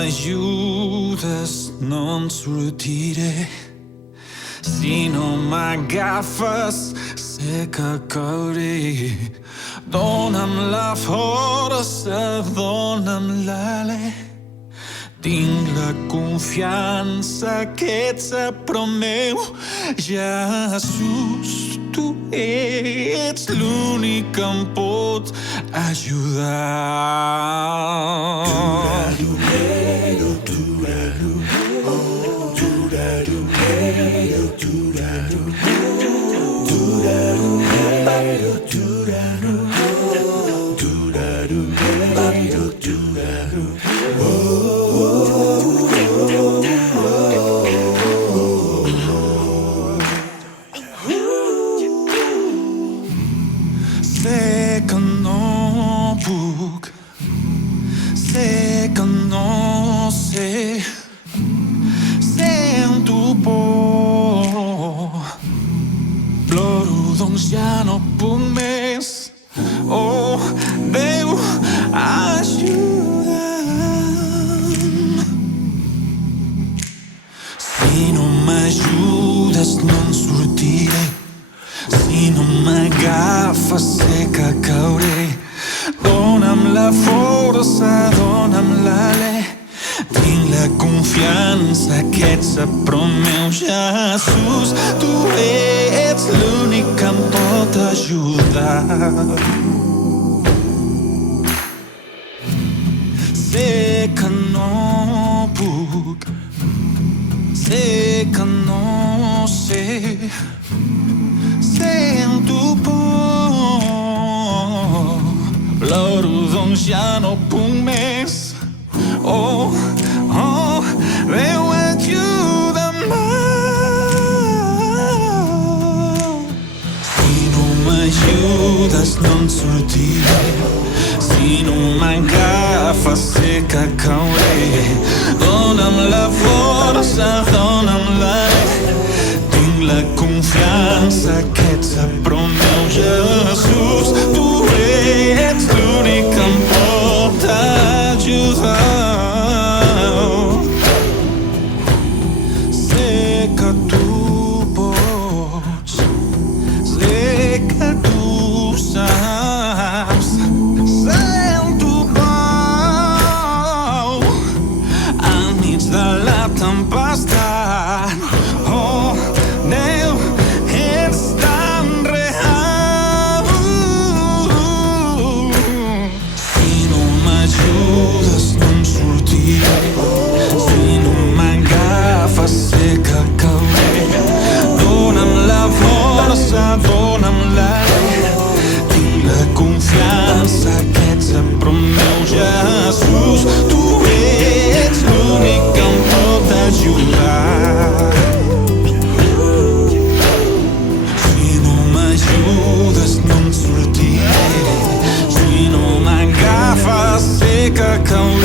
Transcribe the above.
m'ajudes no en sortiré. Si no m'agafes sé que cauré. Dóna'm la força, dóna'm l'alè. Tinc la confiança que ets a prop meu, Jesús. Tu ets l'únic que em pot ajudar. Sé que no puc, sé que no sé, sento por, ploro doncs ja no puc més. Oh, Déu, ajuda'm. Si no m'ajudes no en sortiré. Si no m'agafes sé que cauré. Dóna'm la força, dóna'm l'alè. Tinc la confiança que ets a prop meu, Jesús. Tu ets l'únic que em pot ajudar. Sé que no puc, sé que no sé, sento por, ploro doncs ja no puc més. Oh, oh, Déu, ajuda'm. Si no m'ajudes no en sortiré. Si no m'agafes sé que cauré. Dóna'm la força, dóna'm l'alè. Tinc la confiança que ets a prop meu, Jesús. Tu ets l'únic que em pot ajudar. Sé que tu pots, sé que tu saps. Sento pau enmig de la tempestat. Oh, Déu, ets tan real. Si no m'ajudes no en sortiré. Si no m'agafes sé que cauré. Dóna'm la força, dóna'm l'alè. Tinc la confiança que ets a prop meu, Jesús. Tu ets l'únic que em pot ajudar. Si no m'ajudes no en sortiré. Si no m'agafes sé que cauré.